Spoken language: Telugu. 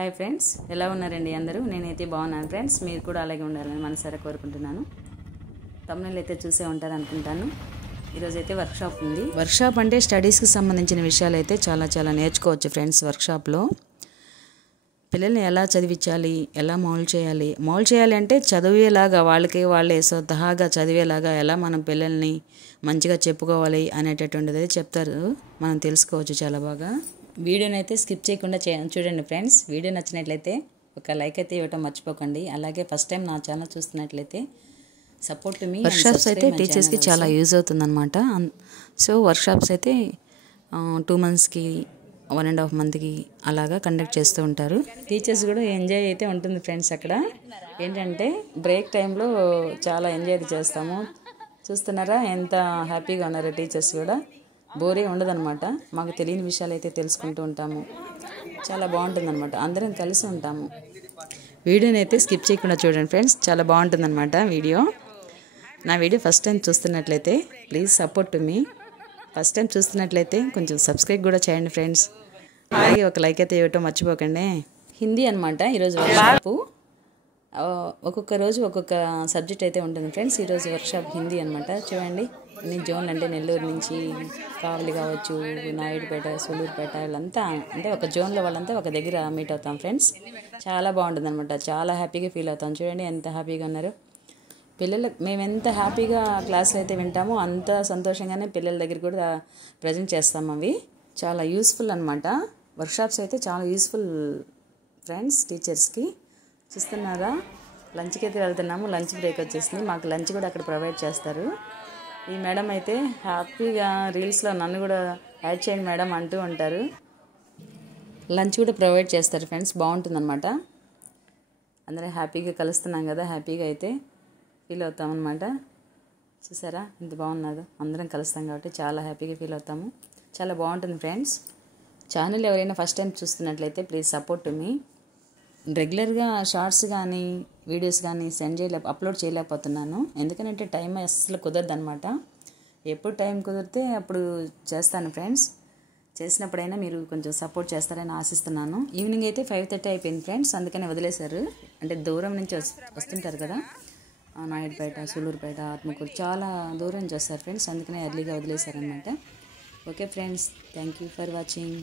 హాయ్ ఫ్రెండ్స్, ఎలా ఉన్నారండి అందరూ? నేనైతే బాగున్నాను ఫ్రెండ్స్. మీరు కూడా అలాగే ఉండాలని మనసారా కోరుకుంటున్నాను. తమ్ముళ్ళు అయితే చూసే ఉంటారు అనుకుంటాను. ఈరోజైతే వర్క్షాప్ ఉంది. వర్క్షాప్ అంటే స్టడీస్కి సంబంధించిన విషయాలు అయితే చాలా నేర్చుకోవచ్చు ఫ్రెండ్స్. వర్క్షాప్లో పిల్లల్ని ఎలా చదివించాలి, ఎలా మౌల్డ్ చేయాలి అంటే చదివేలాగా, వాళ్ళే స్వతహాగా చదివేలాగా ఎలా మనం పిల్లల్ని మంచిగా చెప్పుకోవాలి అనేటటువంటిది చెప్తారు. మనం తెలుసుకోవచ్చు చాలా బాగా. వీడియోని అయితే స్కిప్ చేయకుండా చూడండి ఫ్రెండ్స్. వీడియో నచ్చినట్లయితే ఒక లైక్ అయితే ఇవ్వటం మర్చిపోకండి. అలాగే ఫస్ట్ టైం నా ఛానల్ చూస్తున్నట్లయితే సపోర్ట్ మీ. వర్క్షాప్స్ అయితే టీచర్స్కి చాలా యూజ్ అవుతుందన్నమాట. సో వర్క్షాప్స్ అయితే 2 monthsకి 1.5 monthకి అలాగా కండక్ట్ చేస్తూ ఉంటారు. టీచర్స్ కూడా ఎంజాయ్ అయితే ఉంటుంది ఫ్రెండ్స్. అక్కడ ఏంటంటే బ్రేక్ టైంలో చాలా ఎంజాయ్ చేస్తాము. చూస్తున్నారా ఎంత హ్యాపీగా ఉన్నారో టీచర్స్ కూడా. బోరే ఉండదన్నమాట. మాకు తెలియని విషయాలు అయితే తెలుసుకుంటూ ఉంటాము. చాలా బాగుంటుందన్నమాట. అందరం కలిసి ఉంటాము. వీడియోని అయితే స్కిప్ చేయకుండా చూడండి ఫ్రెండ్స్. చాలా బాగుంటుందన్నమాట వీడియో. నా వీడియో ఫస్ట్ టైం చూస్తున్నట్లయితే please support me. First time చూస్తున్నట్లయితే కొంచెం సబ్స్క్రైబ్ కూడా చేయండి ఫ్రెండ్స్. అలాగే ఒక లైక్ అయితే ఇవ్వటం మర్చిపోకండి. హిందీ అనమాట ఈరోజు వర్క్షాపు. ఒక్కొక్క రోజు ఒక్కొక్క సబ్జెక్ట్ అయితే ఉంటుంది ఫ్రెండ్స్. ఈరోజు వర్క్షాప్ హిందీ అనమాట. చూడండి అన్ని జోన్లు అంటే నెల్లూరు నుంచి కావలి కావచ్చు, నాయుడుపేట, సూలూరుపేట, వీళ్ళంతా అంటే ఒక జోన్లో వాళ్ళంతా ఒక దగ్గర మీట్ అవుతాం ఫ్రెండ్స్. చాలా బాగుంటుంది అనమాట. చాలా హ్యాపీగా ఫీల్ అవుతాం. చూడండి ఎంత హ్యాపీగా ఉన్నారు పిల్లలు. మేము ఎంత హ్యాపీగా క్లాసులు అయితే వింటామో అంత సంతోషంగానే పిల్లల దగ్గర కూడా ప్రజెంట్ చేస్తాం. అవి చాలా యూస్ఫుల్ అనమాట. వర్క్షాప్స్ అయితే చాలా యూస్ఫుల్ ఫ్రెండ్స్ టీచర్స్కి. చూస్తున్నారా, లంచ్కి అయితే వెళ్తున్నాము. లంచ్ బ్రేక్ వచ్చేసింది. మాకు లంచ్ కూడా అక్కడ ప్రొవైడ్ చేస్తారు. ఈ మేడం అయితే హ్యాపీగా రీల్స్లో నన్ను కూడా యాడ్ చేయండి మేడం అంటూ ఉంటారు. లంచ్ కూడా ప్రొవైడ్ చేస్తారు ఫ్రెండ్స్. బాగుంటుందన్నమాట. అందరం హ్యాపీగా కలుస్తున్నాం కదా, హ్యాపీగా అయితే ఫీల్ అవుతాం అనమాట. చూసారా ఎంత బాగున్నదో. అందరం కలుస్తాం కాబట్టి చాలా హ్యాపీగా ఫీల్ అవుతాము. చాలా బాగుంటుంది ఫ్రెండ్స్. ఛానల్ ఎవరైనా ఫస్ట్ టైం చూస్తున్నట్లయితే ప్లీజ్ సపోర్ట్ మీ. రెగ్యులర్గా షార్ట్స్ కానీ వీడియోస్ కానీ అప్లోడ్ చేయలేకపోతున్నాను. ఎందుకంటే టైం అస్సలు కుదరదు అనమాట. ఎప్పుడు టైం కుదిరితే అప్పుడు చేస్తాను ఫ్రెండ్స్. చేసినప్పుడైనా మీరు కొంచెం సపోర్ట్ చేస్తారని ఆశిస్తున్నాను. ఈవినింగ్ అయితే 5:30 అయిపోయింది ఫ్రెండ్స్. అందుకనే వదిలేశారు. అంటే దూరం నుంచి వస్తుంటారు కదా, నాయుడుపేట, సూలూరుపేట, ఆత్మకూరు, చాలా దూరం నుంచి వస్తారు ఫ్రెండ్స్. అందుకనే ఎర్లీగా వదిలేశారనమాట. Okay friends, thank you for watching.